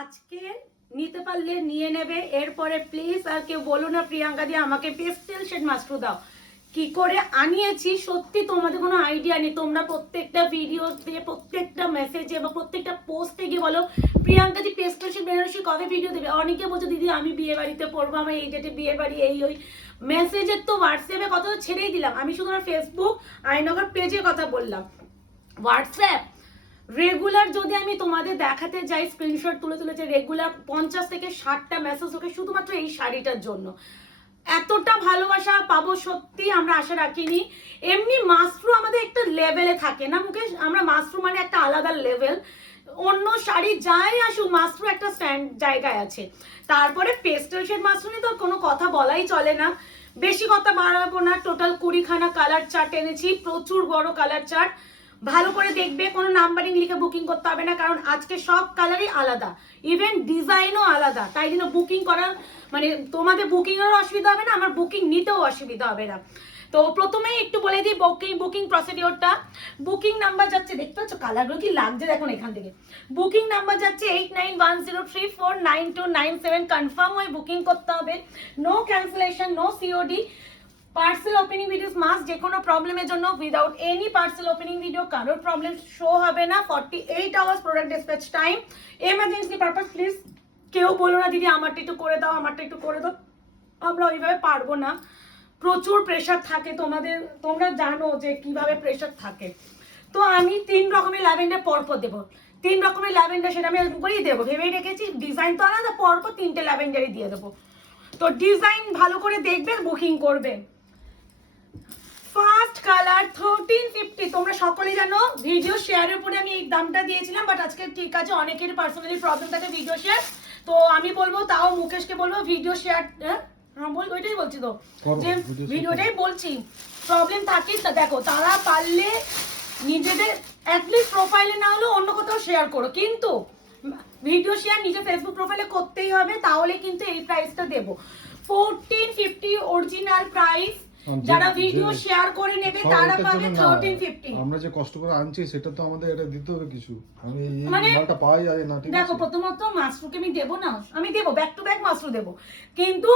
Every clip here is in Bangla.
আজকে নিতে পারলে নিয়ে নেবে, এরপরে প্লিজ আর কেউ বলো না প্রিয়াঙ্কা দি আমাকে পেস্টেল শেড মাস্টার দাও। কি করে আনিয়েছি সত্যি তোমাদের কোনো আইডিয়া নেই। তোমরা প্রত্যেকটা ভিডিও দিয়ে, প্রত্যেকটা মেসেজে বা প্রত্যেকটা পোস্টে গিয়ে বলো প্রিয়াঙ্কা দি পেস্টেল শেড বেনারসি কবে ভিডিও দেবে। অনেকে বলছো দিদি আমি বিয়ে বাড়িতে পড়বো, আমার এই ডেটে বিয়ে বাড়ি, এই ওই মেসেজের তো হোয়াটসঅ্যাপে কথা তো ছেড়েই দিলাম। আমি শুধু আমার ফেসবুক আইনগর পেজের কথা বললাম। হোয়াটসঅ্যাপ রেগুলার যদি আমি তোমাদের দেখাতে যাই, স্ক্রিনশট তুলে তুলেছে রেগুলার 50 থেকে 60টা মেসেজ ওকে শুধুমাত্র এই শাড়িটার জন্য। এতটা ভালোবাসা পাবো সত্যি আমরা আশা রাখিনি। এমনি মাশরু আমাদের একটা লেভেলে থাকে না মুকেশ, আমরা মাশরু মানে একটা আলাদা লেভেল। অন্য শাড়ি যাই আসুক মাশরু একটা স্ট্যান্ড জায়গায় আছে। তারপরে পেস্টেল শেড মাশরু নিয়ে তো কোনো কথা বলাই চলে না, বেশি কথা বাড়াবো না। টোটাল 20খানা কালার চার্ট এনেছি, প্রচুর বড় কালার চার্ট। ভালো করে দেখবে, কোনো নাম্বারিং লিখে বুকিং করতে হবে না, কারণ আজকে সব কালারই আলাদা, ইভেন ডিজাইনও আলাদা। তাই জন্য বুকিং করার মানে তোমাদের বুকিং এরও অসুবিধা হবে না, আমার বুকিং নিতেও অসুবিধা হবে না। তো প্রথমেই একটু বলে দিই বুকিং প্রসিডিওরটা। বুকিং নাম্বার যাচ্ছে, দেখতে পাচ্ছ কালারগুলো কি লাগছে দেখুন এখান থেকে। বুকিং নাম্বার যাচ্ছে 8910349297, কনফার্ম হয়ে বুকিং করতে হবে। No cancellation, no COD. Parcel opening videos must, যে কোনো প্রবলেমের জন্য without any parcel opening video কারোর প্রবলেম শো হবে না। 48 hours product dispatch time. Emergency purpose please কেউ বলো না দিদি আমারটা একটু করে দাও, আমারটা একটু করে দাও, আমরা ওইভাবে পারবো না। প্রচুর প্রেশার থাকে তোমাদের, তোমরা জানো যে কিভাবে প্রেশার থাকে। তো আমি 3 রকমের ল্যাভেন্ডার পরপর দেবো, 3 রকমের ল্যাভেন্ডার সেটা আমি উপরেই দেবো ভেবেই রেখেছি। ডিজাইন তো আলাদা, পরপর 3টে ল্যাভেন্ডারই দিয়ে দেবো। তো ডিজাইন ভালো করে দেখবেন, বুকিং করবেন। ফার্স্ট কালার 1350, তোমরা সকলেই জানো ভিডিও শেয়ারের উপরে আমি এই দামটা দিয়েছিলাম, বাট আজকে ঠিক আছে অনেকের পার্সোনালি প্রবলেম থাকে ভিডিও শেয়ার। তো আমি বলবো, তাও মুকেশকে বলবো ভিডিও শেয়ার, হ্যাঁ বল, ওইটাই বলছি তো যে ভিডিওটাই বলছি। প্রবলেম থাকে দেখো, তারা পারলে নিজেদের অ্যাটলিস্ট প্রোফাইলে না হলেও অন্য কোথাও শেয়ার করো, কিন্তু ভিডিও শেয়ার নিজের ফেসবুক প্রোফাইলে করতেই হবে, তাহলে কিন্তু এই প্রাইসটা দেবো। 1450 অরিজিনাল প্রাইস। যারা ভিডিও শেয়ার করে নেবে তারা পাবে 1350। আমরা যে কষ্ট করে আনছি সেটা তো আমাদের এটা দিতে হবে কিছু। আমি এই মালটা পাই যায় না, ঠিক আছে। দেখো প্রথমত মাশরুকে আমি দেব না, আমি দেব ব্যাক টু ব্যাক মাশরু দেব, কিন্তু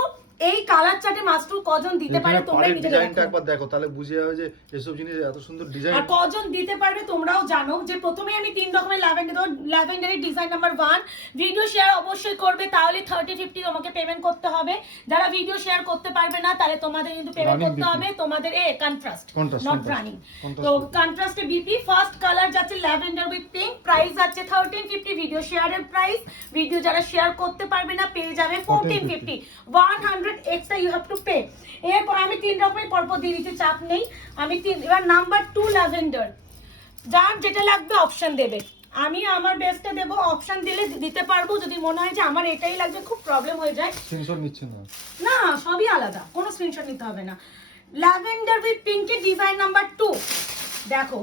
এই কালার চার্টে মাশরু কজন দিতে পারে তোমরা নিজে ডিজাইনটা একবার দেখো, তাহলে বুঝে যাবে যে এসব জিনিস এত সুন্দর ডিজাইন আর কজন দিতে পারবে। তোমরাও জানো যে প্রথমে আমি 3 রকমের ল্যাভেন্ডার দেব। ল্যাভেন্ডারের ডিজাইন নাম্বার 1 ভিডিও শেয়ার অবশ্যই করবে, তাহলে 3050 তোমাকে পেমেন্ট করতে হবে। যারা ভিডিও শেয়ার করতে পারবে না তাহলে তোমাদের কিন্তু পেমেন্ট করতে হবে তোমাদের কন্ট্রাস্ট, নট রানিং। তো কন্ট্রাস্টে বিপি। ফার্স্ট কালার যাচ্ছে ল্যাভেন্ডার উইথ পিঙ্ক, প্রাইস যাচ্ছে 1350। ভিডিও শেয়ারের প্রাইস, ভিডিও যারা শেয়ার করতে পারবে না পেয়ে যাবে 1450। 100 extra you have to pay. এরপর আমি 3 রকমের পরপর দিয়ে দিতে চাপ নেই। আমি এবার নাম্বার 2 ল্যাভেন্ডার, যার যেটা লাগবে অপশন দেবে, আমি আমার বেস্টে দেব। অপশন দিলে দিতে পারবো, যদি মনে হয় যে আমার এটাই লাগবে, খুব প্রবলেম হয়ে যায়। স্ক্রিনশট নিচ্ছে না, না সবই আলাদা, কোনো স্ক্রিনশট নিতে হবে না। ল্যাভেন্ডার উইথ পিঙ্কের ডিজাইন নাম্বার 2 দেখো।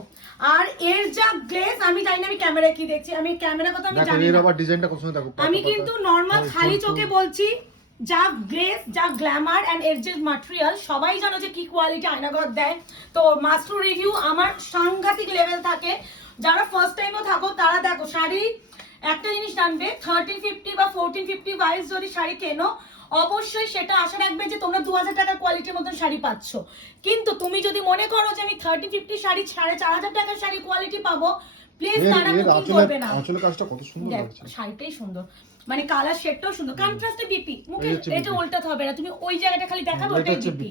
আর এর যা গ্লেজ, আমি জানি না আমি ক্যামেরায় কি দেখছি, আমি ক্যামেরা কথা আমি জানি না, আবার ডিজাইনটা কত সুন্দর দেখো। আমি কিন্তু নরমাল খালি চোখে বলছি, যা গ্লেজ, যা গ্ল্যামার এন্ড এর যে ম্যাটেরিয়াল, সবাই জানো যে কি কোয়ালিটি আয়নাঘর দেয়। তো মাস্টার রিভিউ আমার সাংঘাতিক লেভেল থাকে। যারা ফার্স্ট টাইমও থাকো তারা দেখো শাড়ি একটা জিনিস জানবে, 1350 বা 1450 ওয়াইজ যদি শাড়ি কেনো অবশ্যই সেটা আশা রাখবে যে তোমরা 2000 টাকার কোয়ালিটির মতন শাড়ি পাচ্ছ। কিন্তু তুমি যদি মনে করো যে আমি 1350 শাড়ি 4500 টাকার শাড়ি কোয়ালিটি পাবো, প্লিজ তারা বুকিং করবে না। আসলে কাজটা কত সুন্দর লাগছে, শাড়িটাই সুন্দর, মানে কালার শেডটাও সুন্দর, কন্ট্রাস্টে বিপি। মুখে এটা উল্টাতে হবে না, তুমি ওই জায়গাটা খালি দেখাবে ওটাই বিপি,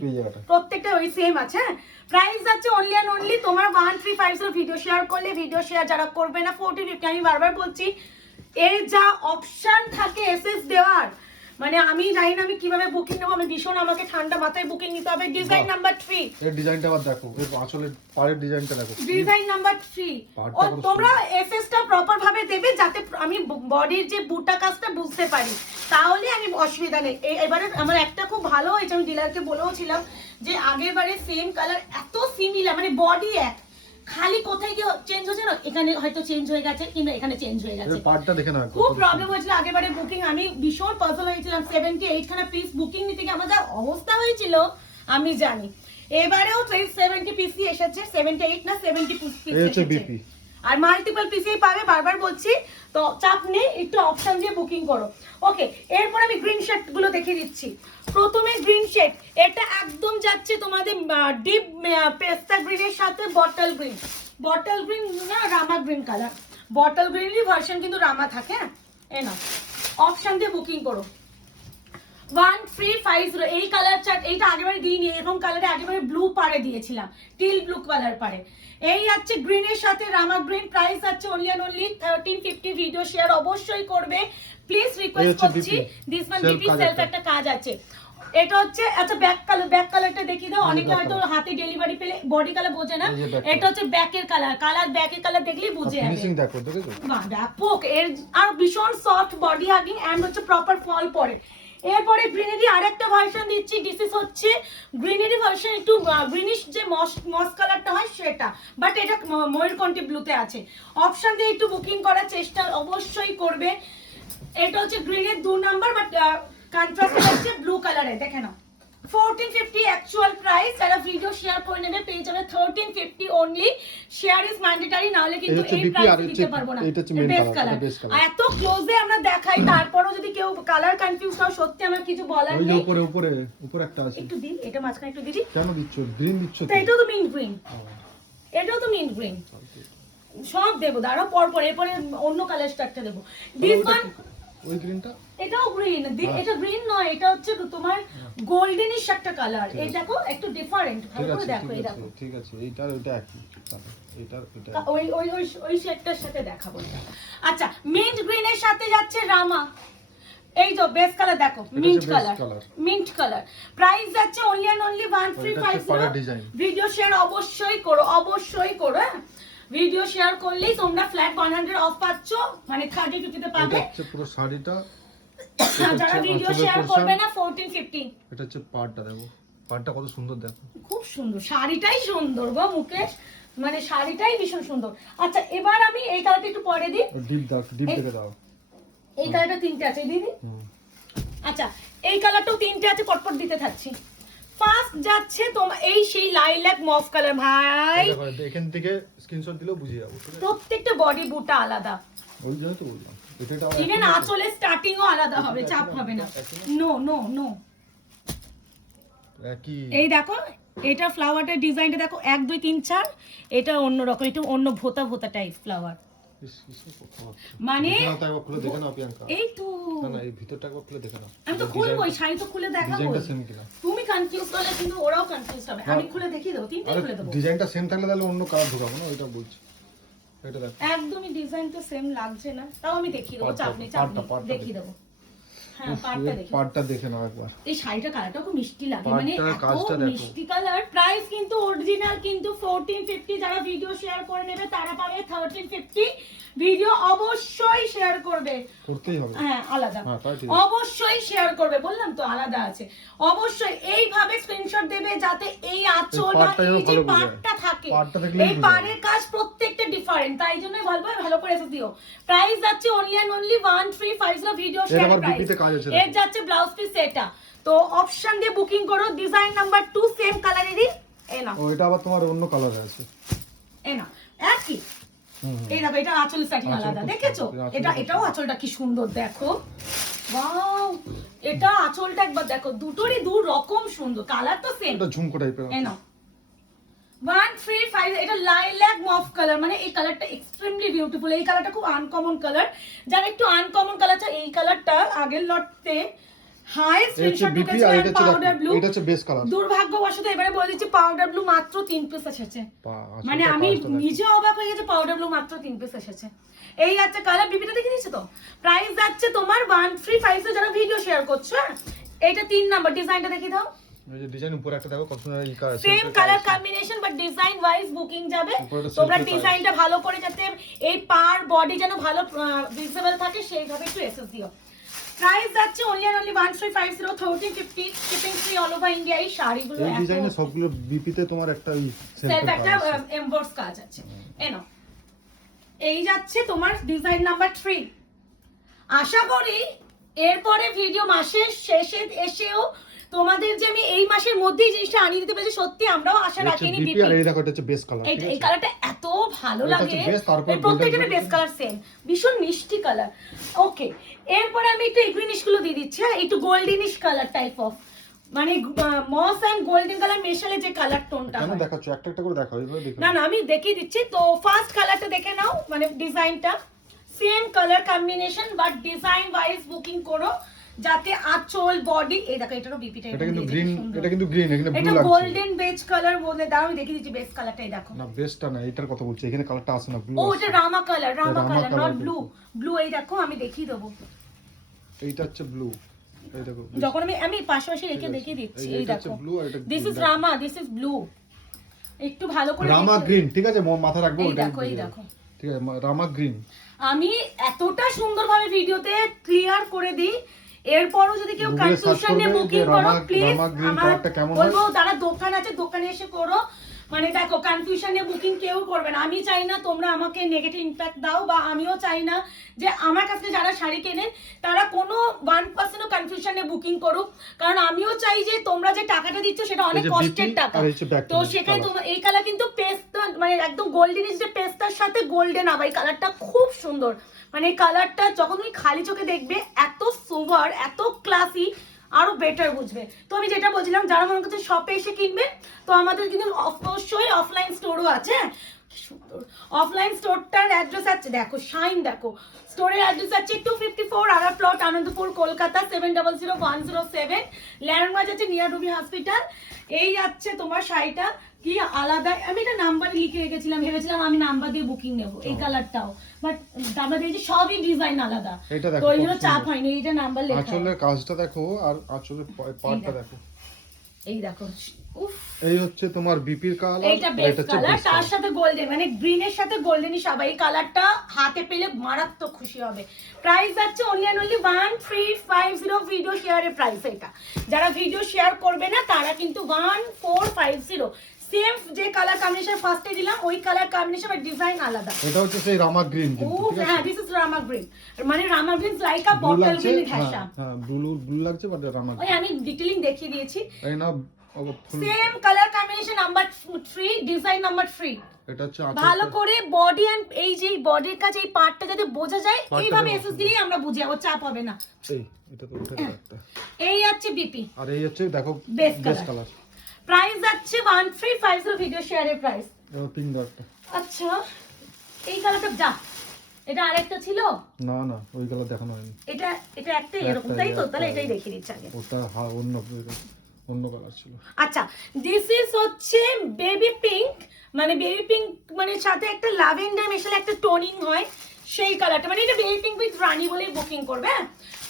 প্রত্যেকটা ওই সেম আছে। প্রাইস যাচ্ছে অনলি এন্ড অনলি তোমার 1350 ভিডিও শেয়ার করলে। ভিডিও শেয়ার যারা করবে না 1450। আমি বারবার বলছি এর যা অপশন থাকে এসএস দেওয়ার, মানে আমি জানি না আমি কিভাবে বুকিং নেব, আমি ভীষণ, আমাকে ঠান্ডা মাথায় বুকিং নিতে হবে। ডিজাইন নাম্বার 3, এর ডিজাইনটা আবার দেখো, এর আসলে পাড়ের ডিজাইনটা দেখো, ডিজাইন নাম্বার 3। ও তোমরা এসএসটা প্রপার ভাবে দেবে যাতে আমি বডির যে বুটা কাজটা বুঝতে পারি, তাহলে আমি অসুবিধা নেই। এবারে আমার একটা খুব ভালো হয়েছে, আমি ডিলারকে বলেও ছিলাম যে আগের বারে সেম কালার এত সিমিলার, মানে বডি এক, খালি কোথায় কি চেঞ্জ হচ্ছে না, এখানে হয়তো চেঞ্জ হয়ে গেছে কিংবা এখানে চেঞ্জ হয়ে গেছে। পার্টটা দেখে না, খুব প্রবলেম হয়েছিল আগেবারে বুকিং, আমি ভীষণ পাজল হয়েছিলাম। 78 খানা পিস বুকিং নিতে গিয়ে আমার যা অবস্থা হয়েছিল আমি জানি। এবারেও 70 পিসি এসেছে, 78 না 70 পিস এসেছে। আর মাল্টিপল পিসেই পাবে, বারবার বলছি, তো চাপ নেই, একটু অপশন দিয়ে বুকিং করো। ওকে, এরপর আমি গ্রিন শেড গুলো দেখিয়ে দিচ্ছি। প্রথমে গ্রিন শেড, এটা একদম যাচ্ছে তোমাদের ডিপ পেস্তা গ্রিনের সাথে বটল গ্রিন। বটল গ্রিন না, রামা গ্রিন কালার। বটল গ্রিনেরই ভার্সন কিন্তু রামা থাকে। এই নাও, অপশন দিয়ে বুকিং করো। 1350 এই কালার চার্ট, এইটা আগেবারে দিইনি, এরকম কালারে আগেবারে ব্লু পারে দিয়েছিলাম, টিল ব্লু কালার পারে। এই আছে গ্রিনের সাথে রামা গ্রিন, প্রাইস আছে only and only 1350। Video share অবশ্যই করবে প্লিজ, রিকোয়েস্ট করছি। দিস ওয়ান বিপি সেলফ একটা কাজ আছে। এটা হচ্ছে আচ্ছা ব্যাক কালার, ব্যাক কালারটা দেখিয়ে দাও। অনেকে হয়তো হাতে ডেলিভারি পেলে বডি কালার বোঝে না, এটা হচ্ছে ব্যাকের কালার। ব্যাকের কালার দেখলেই বুঝে যাবে। ফিনিশিং দেখো, দেখেছো? বাহ ব্যাপক, এর আর ভীষণ সফট বডি হাগিং এন্ড হচ্ছে প্রপার ফল পড়ে। এরপরে গ্রিনারি আরেকটা ভার্সন দিচ্ছি, দিস ইজ হচ্ছে গ্রিনারি ভার্সন, একটু গ্রিনিশ যে মস কালারটা হয় সেটা, বাট এটা ময়ূরকণ্ঠী ব্লুতে আছে। অপশন দিয়ে একটু বুকিং করার চেষ্টা অবশ্যই করবে। এটা হচ্ছে গ্রিনের 2 নাম্বার, বাট কন্ট্রাস্ট হচ্ছে ব্লু কালারে, দেখে নাও। 1450 অ্যাকচুয়াল প্রাইস, যারা ভিডিও শেয়ার করে নেবে পেয়ে যাবে 1350 অনলি। শেয়ার ইজ ম্যান্ডেটরি, নাহলে কিন্তু এই প্রাইস দিতে পারবো না। বেস্ট কালার, এত ক্লোজে আমরা দেখাই, তারপরও যদি কেউ কালার কনফিউজ হয়, সত্যি আমার কিছু বলার নেই। উপরে উপরে উপরে একটা আছে, একটু দিন, এটা মাঝখানে একটু দিদি। কেন দিচ্ছ? গ্রিন দিচ্ছ তো? এটাও তো মিন্ট গ্রিন, এটাও তো মিন্ট গ্রিন, সব দেবো দাঁড়াও পর পর। এরপরে অন্য কালার স্টার্টটা দেবো। দিস ওয়ান, ওই গ্রিনটা, এটাও গ্রিন, এটা গ্রিন নয়, এটা হচ্ছে তোমার গোল্ডেনিশ একটা কালার। এই দেখো একটু ডিফারেন্ট, ভালো করে দেখো। এই দেখো, ঠিক আছে, এইটার ওইটা একই, এটার এটা ওই ওই ওই ওই শেডটার সাথে দেখাবো। আচ্ছা, মিন্ট গ্রিনের সাথে যাচ্ছে রামা। এই তো বেস কালার দেখো, mint colour, mint colour. Price যাচ্ছে only and only 1350। Video share অবশ্যই করো, অবশ্যই করো। হ্যাঁ, ভিডিও শেয়ার করলেই তোমরা ফ্ল্যাট 100 অফ পাচ্ছ, মানে 30-50 তে পাবে। এটা হচ্ছে পুরো শাড়িটা, যারা ভিডিও শেয়ার করবে না 1450। এটা হচ্ছে পাড়টা, দেখো পাড়টা কত সুন্দর, দেখো খুব সুন্দর, শাড়িটাই সুন্দর গো মুকেশ, মানে শাড়িটাই ভীষণ সুন্দর। আচ্ছা, এবার আমি এই কালারটা একটু পরে দিই। ডিপ দাও, ডিপ দেখে দাও। এই কালারটা 3টে আছে দিদি। আচ্ছা, এই কালারটাও 3টে আছে, পটপট দিতে থাকছি। ফার্স্ট যাচ্ছে তোমার এই সেই লাইলাক মফ কালার। ভাই এখান থেকে স্ক্রিনশট দিলেও বুঝে যাবো, প্রত্যেকটা বডি বুটা আলাদা, ওই জন্য তো বললাম। এটা ইভেন আঁচলের স্টার্টিংও আলাদা হবে, চাপ হবে না। নো নো নো, এই দেখো এটা ফ্লাওয়ারটার ডিজাইনটা দেখো, 1 2 3 4, এটা অন্য রকম, এটা অন্য ভোতা ভোতা টাইপ ফ্লাওয়ার। মানে এই তো না, এই ভিতরটা একবার খুলে দেখে নাও। আমি তো খুলবো, শাড়ি তো খুলে দেখাবো। ডিজাইনটা সেম কিনা তুমি কনফিউজ হলে কিন্তু ওরাও কনফিউজ হবে। আমি খুলে দেখিয়ে দেবো, 3টে খুলে দেবো। ডিজাইনটা সেম থাকলে তাহলে অন্য কালার ঢোকাবো না, ওইটা বলছি। এটা দেখো, একদমই ডিজাইনটা সেম লাগছে না, তাও আমি দেখিয়ে দেবো, চাপ নেই, চাপ নেই, দেখিয়ে দেবো। হ্যাঁ, পাড়টা দেখে নাও একবার। এই শাড়িটা কালারটা খুব মিষ্টি লাগে, মানে এত মিষ্টি কালার। প্রাইস কিন্তু অরিজিনাল কিন্তু 1450। যারা ভিডিও শেয়ার করে নেবে তারা পাবে 1350। ভিডিও অবশ্যই শেয়ার করবে, করতেই হবে। হ্যাঁ আলাদা, অবশ্যই শেয়ার করবে, বললাম তো আলাদা আছে। অবশ্যই এইভাবে স্ক্রিনশট দেবে যাতে এই আঁচল বা এই যে পাড়টা থাকে, এই পাড়ের কাজ প্রত্যেকটা ডিফারেন্ট, তাই জন্য বলবো ভালো করে এসে দিও। প্রাইস যাচ্ছে only and only 1350। Video share price, এর যাচ্ছে ব্লাউজ পিস এটা। তো অপশন দিয়ে বুকিং করো। ডিজাইন নাম্বার 2 সেম কালারেরই। এই নাও, ও এটা আবার তোমার অন্য কালারে আছে। এই নাও একই। এই দেখো, এটা আঁচল সেটিং আলাদা, দেখেছো? এটাও আঁচলটা কি সুন্দর দেখো, ওয়াও। এটা আঁচলটা একবার দেখো, দুটোরই দু রকম সুন্দর, কালার তো সেম। এটা ঝুমকো টাইপের। এই নাও 1350। এটা লাইলাক মফ কালার, মানে এই কালারটা এক্সট্রিমলি বিউটিফুল। এই কালারটা খুব আনকমন কালার, যারা একটু আনকমন কালার চাই। এই কালারটা আগের লটতে হাই স্ক্রিনশট ঢুকেছে, আর পাউডার ব্লু। এটা হচ্ছে বেস কালার। দুর্ভাগ্যবশত এবারে বলে দিচ্ছি পাউডার ব্লু মাত্র 3 পিস এসেছে। মানে আমি নিজে অবাক হয়ে গেছি, পাউডার ব্লু মাত্র 3 পিস এসেছে। এই আছে কালার, বিবিটা দেখে দিয়েছো তো। প্রাইস যাচ্ছে তোমার 1350। যারা ভিডিও শেয়ার করছো, এইটা 3 নাম্বার। ডিজাইনটা দেখি দাও, এই যে ডিজাইন উপরে একটা দেখো কত সুন্দর, এই colour same colour combination, but design wise booking যাবে। তোমরা ডিজাইনটা ভালো করে, যাতে এই পার বডি যেন ভালো ভিজিবল থাকে, সেইভাবে একটু এসএস দিও। প্রাইস যাচ্ছে only and only 1350, 1350 shipping free all over India. এই শাড়িগুলো এই ডিজাইনে সবগুলো বিপিতে তোমার একটা সেলফ একটা এমবোর্স কাজ আছে। এনো, এই যাচ্ছে তোমার ডিজাইন নাম্বার 3। আশা করি এরপরে ভিডিও মাসের শেষে এসেও তোমাদের যে আমি এই মাসের মধ্যেই জিনিসটা আনিয়ে দিতে পেরেছি, সত্যি আমরাও আশা রাখিনি। বিপি আর এই দেখো এটা হচ্ছে বেস কালার, এই কালারটা এত ভালো লাগে, প্রত্যেকটা বেস কালার সেম, ভীষণ মিষ্টি কালার। ওকে, এরপরে আমি একটু গ্রিনিশ গুলো দিয়ে দিচ্ছি, একটু গোল্ডেনিশ কালার টাইপ অফ, মানে মস এন্ড গোল্ডেন কালার মেশালে যে কালার টোনটা কেন হয়। দেখাচ্ছ, একটা একটা করে দেখাও, এইভাবে দেখো। না না, আমি দেখিয়ে দিচ্ছি। তো ফার্স্ট কালারটা দেখে নাও, মানে ডিজাইনটা same colour combination, but design wise booking করো, যাতে আঁচল বডি, এই দেখো এটারও বিপিটা, এটা কিন্তু গ্রিন, এটা কিন্তু গ্রিন, এখানে ব্লু এটা লাগছে। গোল্ডেন বেজ কালার বলে দাও, আমি দেখিয়ে দিচ্ছি বেজ কালারটাই দেখো। না বেসটা না, এটার কথা বলছি, এখানে কালারটা আছে না, ব্লু। ও এটা রামা কালার, রামা কালার নট ব্লু, কিন্তু। ব্লু এই দেখো আমি দেখিয়ে দেবো। এইটা হচ্ছে ব্লু, এই দেখো। যখন আমি পাশাপাশি রেখে দেখিয়ে দিচ্ছি, এই এটা হচ্ছে দেখো ব্লু আর এটা this is Rama, this is blue. একটু ভালো করে রামা গ্রিন, ঠিক আছে, মাথা রাখবো এই ওটা। দেখো, এই দেখো, ঠিক আছে, রামা গ্রিন। আমি এতটা সুন্দরভাবে ভিডিওতে ক্লিয়ার করে দিই, এরপরও যদি কেউ Google এ search কনফিউশন নিয়ে করবে বুকিং যে করো রামা- প্লিজ, রামা green আমার কালারটা কেমন হয়? বলবো যারা দোকান আছে দোকানে এসে করো, মানে দেখো কনফিউশন নিয়ে বুকিং কেউ করবে না। আমি চাই না তোমরা আমাকে নেগেটিভ ইমপ্যাক্ট দাও, বা আমিও চাই না যে আমার কাছে যারা শাড়ি কেনেন তারা কোনো 1% কনফিউশন নিয়ে বুকিং করুক, কারণ আমিও চাই যে তোমরা যে টাকাটা দিচ্ছ সেটা অনেক এই যে কষ্টের BP টাকা। আর এই যে back তো to সেখানে colour। তোমার এই কালার কিন্তু পেস্ট, মানে একদম গোল্ডেনিশ যে পেস্টার সাথে গোল্ডেন, আবার এই কালারটা খুব সুন্দর, মানে এই কালারটা যখন তুমি খালি চোখে দেখবে এত সোভার, এত ক্লাসি, আরো বেটার বুঝবে। তো আমি যেটা বলছিলাম, যারা মনে করছে শপে এসে কিনবে, তো আমাদের কিন্তু অবশ্যই অফলাইন স্টোরও আছে। কি সুন্দর অফলাইন স্টোরটার অ্যাড্রেস আছে, দেখো শাইন, দেখো স্টোরের অ্যাড্রেস আছে 254 আরা প্লট, আনন্দপুর, কলকাতা 700107। ল্যান্ডমার্ক আছে নিয়ার রুবি হসপিটাল। এই যাচ্ছে তোমার শাড়িটা কি আলাদা, আমি এটা নাম্বার লিখে রেখেছিলাম, ভেবেছিলাম আমি নাম্বার দিয়ে বুকিং নেবো এই কালারটাও, বাট নাম্বার দিয়েছি, সবই ডিজাইন আলাদা, এটা দেখো তো এই জন্য কত চাপ সুন্দর। হয়নি, এইটা নাম্বার লেখা। আঁচলের কাজটা দেখো, আর আঁচলের পার্টটা দেখো, এই দেখো, উফ, এই হচ্ছে তোমার বিপির কালার, এইটা বেস কালার, তার সাথে গোল্ডেন, মানে গ্রিনের সাথে গোল্ডেনই সবাই, এই কালারটা হাতে পেলে মারাত্মক খুশি হবে। প্রাইস আছে অনলি অ্যান্ড অনলি 1350 ভিডিও শেয়ারের প্রাইস। এটা যারা ভিডিও শেয়ার করবে না তারা কিন্তু 1450, সেম যে কালার কম্বিনেশন ফার্স্টে দিলাম ওই কালার কম্বিনেশন, বাট ডিজাইন আলাদা। এটা হচ্ছে সেই রামা গ্রিন ও কিন্তু, ঠিক হ্যাঁ, আছে। দিস ইজ রামা গ্রিন, মানে রামা green like a blue bottle লাগছে, গ্রিন হ্যাঁ ঘাসা। হ্যাঁ, ব্লু লাগছে, বাট রামা ওই আমি ডিটেইলিং দেখিয়ে দিয়েছি। এই না ফুল, same colour combination number 3, design number 3। এটা হচ্ছে ভালো করে বডি এন্ড এই যে বডির কাছে এই পার্টটা যাতে বোঝা যায়, পার্টটা এইভাবে বোঝা এসএস দিলেই আমরা বুঝে যাবো, চাপ হবে না। এই এটা তো উঠে গেল একটা, এই আছে বিপি, আর এই হচ্ছে দেখো base base colour. Colour, price আছে 1350 ভিডিও শেয়ারের প্রাইস। এটা পিঙ্ক ডার্কটা। আচ্ছা এই কালারটা যা, এটা আরেকটা ছিল না না, ওই কালার দেখানো হয়নি, এটা এটা একটা এরকম, তাই তো? তাহলে এটাই দেখিয়ে দিচ্ছি আগে। ওটা অন্য কালার ছিল। আচ্ছা দিস ইজ হচ্ছে বেবি পিঙ্ক, মানে বেবি পিঙ্ক মানে সাথে একটা ল্যাভেন্ডার মেশালে একটা টোনিং হয়, সেই কালারটা, মানে এটা বেবি পিঙ্ক উইথ রানী বলেই বুকিং করবে।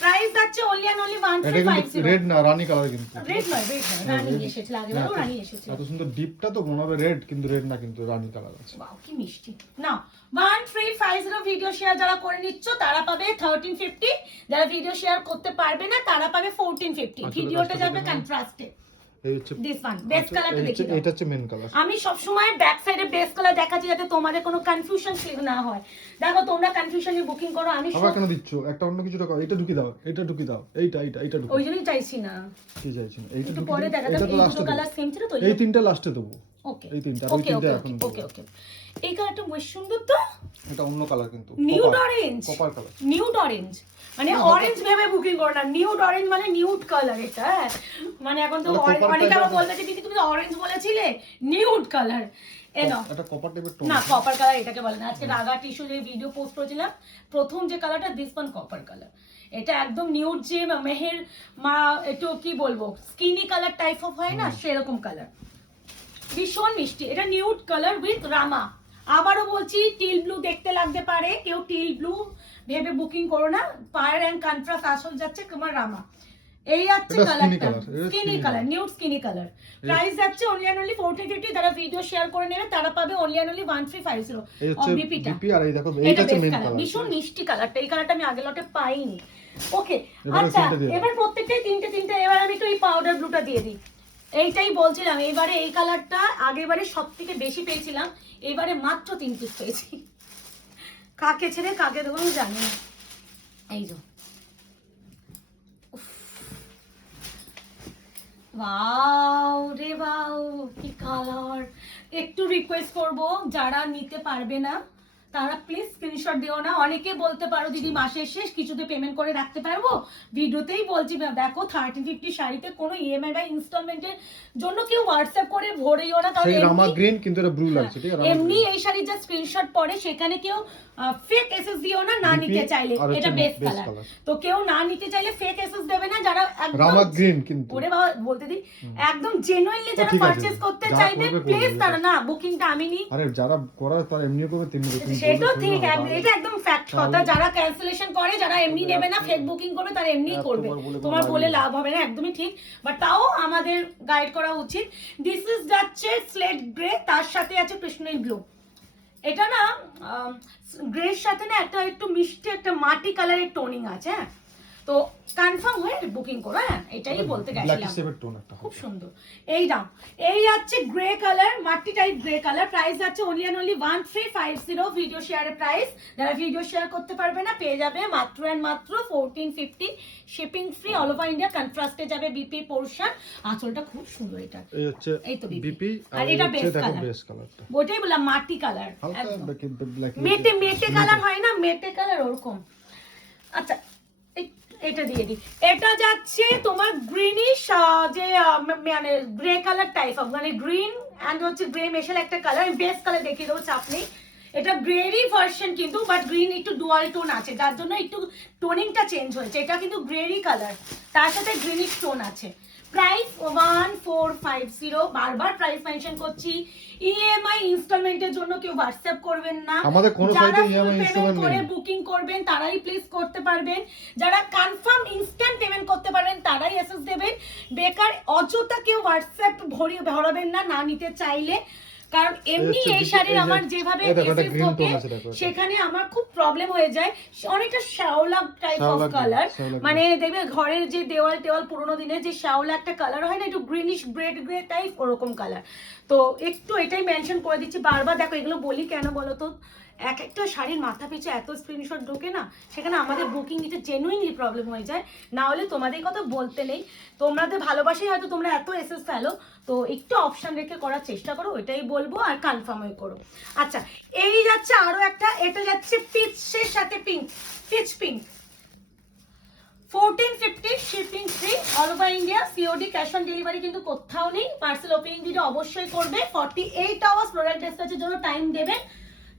প্রাইস যাচ্ছে অনলি অ্যান্ড অনলি এটা কিন্তু 1350। রেড না, রানী কালার কিন্তু, রেড নয়, রেড নয়, রানী এসেছিল আগেবারও, রানী এসেছিল। এত সুন্দর ডিপটা তো মনে হবে রেড, কিন্তু রেড না, কিন্তু রানী কালার আছে। ওয়াও কি মিষ্টি। না 1350 ভিডিও শেয়ার যারা করে নিচ্ছ তারা পাবে 1350, যারা ভিডিও শেয়ার করতে পারবে না তারা পাবে 1450। ভিডিওটা যাবে কন্ট্রাস্টে। এই হচ্ছে দিস ওয়ান বেস কালারটা দেখি দাও। এটা হচ্ছে মেন কালার। আমি সব সময় ব্যাক সাইডে বেস কালার দেখাচ্ছি যাতে তোমাদের কোনো কনফিউশন না হয়। দেখো তোমরা কনফিউশনে বুকিং করো, আমি আবার কেন দিচ্ছ? একটা অন্য কিছু টাকা, এটা ঢুকি দাও, এটা ঢুকি দাও, এটা ঢুকি। ওই জন্যই চাইছি না, কি চাইছেন? এইটা একটু ঢুকি পরে দাও, দেখাতে, এটা তো এই লাস্টে দুটো কালার সেম ছিল তো, এই তিনটা লাস্টে দেবো। ওকে এই তিনটা, আর ওই ওকে তিনটা ওকে এখন ওকে ওকে। এই কালারটা বেশ সুন্দর তো, এটা অন্য কালার কিন্তু, nude orange, copper colour. Nude orange মানে অরেঞ্জ ভেবে বুকিং করো না, নিউড অরেঞ্জ মানে নিউড কালার এটা, হ্যাঁ। মানে এখন তো অনেকে আবার বলতে যে দিদি তুমি তো অরেঞ্জ বলেছিলে, নিউড কালার এনো, এটা কপার টাইপের টোন না কপার কালার এটাকে বলে না। আজকে রাগা টিস্যু যে ভিডিও পোস্ট করেছিলাম প্রথম যে কালারটা, দিস ওয়ান কপার কালার, এটা একদম নিউড যে মেহের মা একটু কি বলবো স্কিনি কালার টাইপ অফ হয় না, সেরকম কালার, ভীষণ মিষ্টি। এটা নিউড কালার উইথ রামা। আবারও বলছি টিল ব্লু দেখতে লাগতে পারে, কেউ টিল ব্লু ভেবে বুকিং করো না, পায়ার এন্ড কন্ট্রাস্ট আসল যাচ্ছে তোমার রামা। এই আছে কালারটা, skinny colour, nude skinny colour. Price যাচ্ছে অনলি এন্ড অনলি 1450, যারা ভিডিও শেয়ার করে নেবে তারা পাবে অনলি এন্ড অনলি 1350। এই হচ্ছে বিপিটা, বিপি, আর এই দেখো এইটা হচ্ছে মেন কালার, ভীষণ মিষ্টি কালারটা। এই কালারটা আমি আগের লটে পাইনি। ওকে এবারে আচ্ছা, তিনটে দিয়ে দাও। এবার প্রত্যেকটাই তিনটে তিনটে। এবার আমি একটু এই পাউডার ব্লুটা দিয়ে দিই। এইটাই বলছিলাম, এবারে এই কালারটা আগেবারে সব থেকে বেশি পেয়েছিলাম, এবারে মাত্র 3 পিস পেয়েছি। কাকে ছেড়ে কাকে দেবো আমি জানি না। এই যে ওয়াও রে ওয়াও, কি কালার। একটু রিকোয়েস্ট করব, যারা নিতে পারবে না তারা প্লিজ স্ক্রিনশট দিও না। অনেকে বলতে পারো দিদি মাসের শেষ কিছুতে পেমেন্ট করে রাখতে পারবো, ভিডিওতেই বলছি দেখো 30-50 শাড়িতে কোনো ইএমআই বা ইনস্টলমেন্টের জন্য কেউ হোয়াটসঅ্যাপ করে ভরেইও না, কারণ সেই রামা গ্রিন কিন্তু এটা ব্লু লাগছে, ঠিক আছে? এমনি এই শাড়ির যা স্ক্রিনশট পড়ে সেখানে কেউ ফেক এসএস দিও না, না BP নিতে চাইলে। আর এটা হচ্ছে বেস্ট base কালার, color। তো কেউ না নিতে চাইলে ফেক এসএস দেবে না। যারা রামা গ্রিন কিন্তু ওরে বাবা বলতে দি, একদম জেনুইনলি যারা ঠিক আছে, পারচেজ করতে যা চাইবে করবে প্লিজ করবে, তারা না, বুকিংটা আমি নি। আরে যারা করার তারা এমনি করবে তেমনি করবে। সেটা ঠিক, এটা একদম ফ্যাক্ট কথা। যারা ক্যান্সেলেশন করে, যারা এমনি নেবে না, ফেক বুকিং করবে, তারা এমনিই করবে, তোমার বলে লাভ হবে না, একদমই ঠিক। বাট তাও আমাদের গাইড করা উচিত। দিস ইজ যাচ্ছে স্লেট গ্রে, তার সাথে আছে কৃষ্ণের ব্লু। এটা না গ্রের সাথে না একটা একটু মিষ্টি একটা মাটি কালারের টোনিং আছে, হ্যাঁ। তো কনফার্ম হয়ে বুকিং করো, হ্যাঁ, এটাই বলতে গেছিলাম। খুব সুন্দর। এই দাম, এই যাচ্ছে গ্রে কালার, মাটি টাইপ গ্রে কালার। প্রাইস যাচ্ছে অনলি 1350 ভিডিও শেয়ারের প্রাইস। যারা ভিডিও শেয়ার করতে পারবে না পেয়ে যাবে মাত্র এন্ড মাত্র 1450, shipping free, all over India. কন্ট্রাস্টে যাবে বিপি পোরশন, আঁচলটা খুব সুন্দর। এটা এই তো বিপি, আর এটা বেস কালার, ওটাই বললাম মাটি কালার, মেটে মেটে কালার হয় না, মেটে কালার ওরকম। আচ্ছা এটা দিয়ে দিই। এটা যাচ্ছে তোমার গ্রিনিশ, যে মানে গ্রে কালার টাইপ অফ, মানে গ্রিন এন্ড হচ্ছে গ্রে মেশাল একটা কালার। বেস কালার দেখিয়ে দেবো, চাপ নেই। এটা গ্রেরই ভার্সন কিন্তু, বাট গ্রিন একটু ডুয়াল টোন আছে, যার জন্য একটু টোনিংটা চেঞ্জ হয়েছে। এটা কিন্তু গ্রেরই কালার, তার সাথে গ্রিনিশ টোন আছে। প্রাইস 1450, বারবার প্রাইস মেনশন করছি। ইএমআই ইনস্টলমেন্টের জন্য কেউ হোয়াটসঅ্যাপ করবেন না, আমাদের কোনো সাইটে ইএমআই ইনস্টলমেন্ট করে নেই। বুকিং করবেন তারাই প্লিজ করতে পারবেন। যারা কনফার্ম ইনস্ট্যান্ট পেমেন্ট করতে পারবেন তারাই এসএস দেবেন। বেকার অযথা কেউ হোয়াটসঅ্যাপ ভরাবেন না, না নিতে চাইলে। কারণ এমনি এই শাড়ির আমার যেভাবে সেখানে আমার খুব প্রবলেম হয়ে যায়, অনেকটা শ্যাওলা টাইপ অফ কালার, মানে দেখবে ঘরের যে দেওয়াল টেওয়াল পুরোনো দিনের যে শ্যাওলা একটা কালার হয় না, একটু গ্রিনিশ গ্রে টাইপ, ওরকম কালার। তো একটু এটাই মেনশন করে দিচ্ছি বারবার। দেখো এগুলো বলি কেন বলো তো, এক একটা শাড়ির মাথা পিছু এত স্ক্রিনশট ঢোকে না, সেখানে আমাদের বুকিং নিতে জেনুইনলি প্রবলেম হয়ে যায়। না হলে তোমাদের কথা বলতে নেই, তোমাদের ভালোবাসাই হয়তো তোমরা এত এসএস ফেলো, তো একটু অপশন রেখে করার চেষ্টা করো, ওইটাই বলবো, আর কনফার্ম হয়ে করো। আচ্ছা এই যাচ্ছে আরো একটা, এটা যাচ্ছে পিচের সাথে pink, pitch pink, 1450, shipping free, all over India, COD, cash on delivery কিন্তু কোথাও নেই। পার্সেল ওপেনিং ভিডিও অবশ্যই করবে, 48 আওয়ার্স প্রোডাক্ট ডিসপ্যাচের জন্য টাইম দেবেন।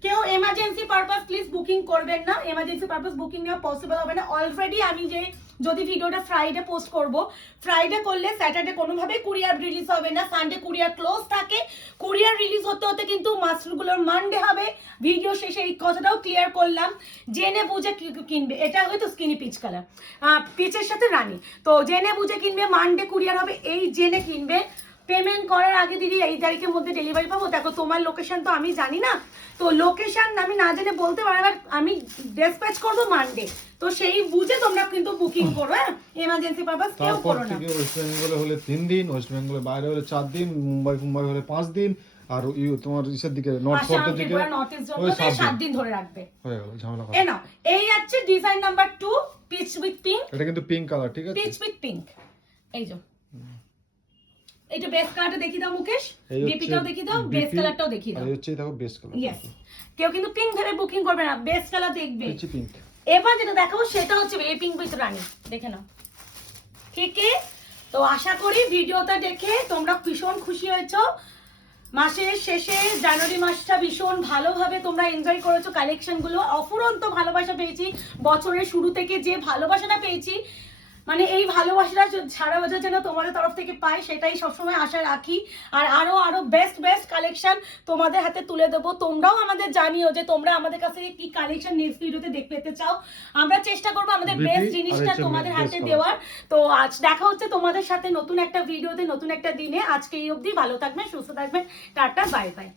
কেউ এমার্জেন্সি পারপাস প্লিজ বুকিং করবেন না, এমার্জেন্সি পারপাস বুকিং নেওয়া পসিবল হবে না। অলরেডি আমি যে যদি ভিডিওটা ফ্রাইডে পোস্ট করব, ফ্রাইডে করলে স্যাটারডে কোনোভাবেই কুরিয়ার রিলিজ হবে না, সানডে কুরিয়ার ক্লোজ থাকে। কুরিয়ার রিলিজ হতে হতে কিন্তু মাসগুলোর মানডে হবে। ভিডিও শেষে এই কথাটাও ক্লিয়ার করলাম, জেনে বুঝে কিনবে। এটা হয়তো স্কিনি পিচ কালার, পিচের সাথে রানী, তো জেনে বুঝে কিনবে, মানডে কুরিয়ার হবে, এই জেনে কিনবে। পেমেন্ট করার আগে দিদি এই তারিখের মধ্যে ডেলিভারি পাবো। দেখো তোমার লোকেশন তো আমি জানি না, তো লোকেশন আমি না জেনে বলতে পারবো, আমি ডিসপ্যাচ করবো মানডে, তো সেই বুঝে তোমরা কিন্তু বুকিং করো, হ্যাঁ, এমার্জেন্সি পারপাস কেউ করো না। ওয়েস্ট বেঙ্গলে হলে 3 দিন, ওয়েস্ট বেঙ্গলের বাইরে হলে 4 দিন, মুম্বাই হলে 5 দিন, আর তোমার ইসের দিকে নর্থ সাউথের দিকে ওই 7 দিন ধরে রাখবে, হয়ে গেল ঝামেলা। এই নাও, এই আছে design number 2, peach with pink. এটা কিন্তু পিঙ্ক কালার, ঠিক আছে, পিচ উইথ পিঙ্ক। এই যে এটা বেস কালারটা দেখিয়ে দাও মুকেশ, বিপিটাও দেখিয়ে দাও, বেস কালারটাও দেখিয়ে দাও। এই হচ্ছে দেখো বেস কালার। ইয়েস, কেউ কিন্তু পিঙ্ক ধরে বুকিং করবে না, বেস কালার দেখবে। Pitch pink. এবার যেটা দেখাবো সেটা হচ্ছে এই পিঙ্ক উইথ রানী, দেখে নাও, ঠিক আছে? তো আশা করি ভিডিওটা দেখে তোমরা ভীষণ খুশি হয়েছো। মাসের শেষে জানুয়ারি মাসটা ভীষণ ভালোভাবে তোমরা এনজয় করেছো, কালেকশনগুলো অফুরন্ত ভালোবাসা পেয়েছি। বছরের শুরু থেকে যে ভালোবাসাটা পেয়েছি, মানে এই ভালোবাসাটা সারা বছর যেন তোমাদের তরফ থেকে পাই, সেটাই সবসময় আশা রাখি। আর আরো বেস্ট কালেকশন তোমাদের হাতে তুলে দেবো। তোমরাও আমাদের জানিও যে তোমরা আমাদের কাছে কি কালেকশন নেক্সট ভিডিওতে দেখতে পেতে চাও। আমরা চেষ্টা করবো আমাদের বেস্ট জিনিসটা তোমাদের হাতে দেওয়ার। তো আজ দেখা হচ্ছে তোমাদের সাথে নতুন একটা ভিডিওতে, নতুন একটা দিনে। আজকে এই অবধি, ভালো থাকবেন, সুস্থ থাকবেন, টাটা, বাই বাই।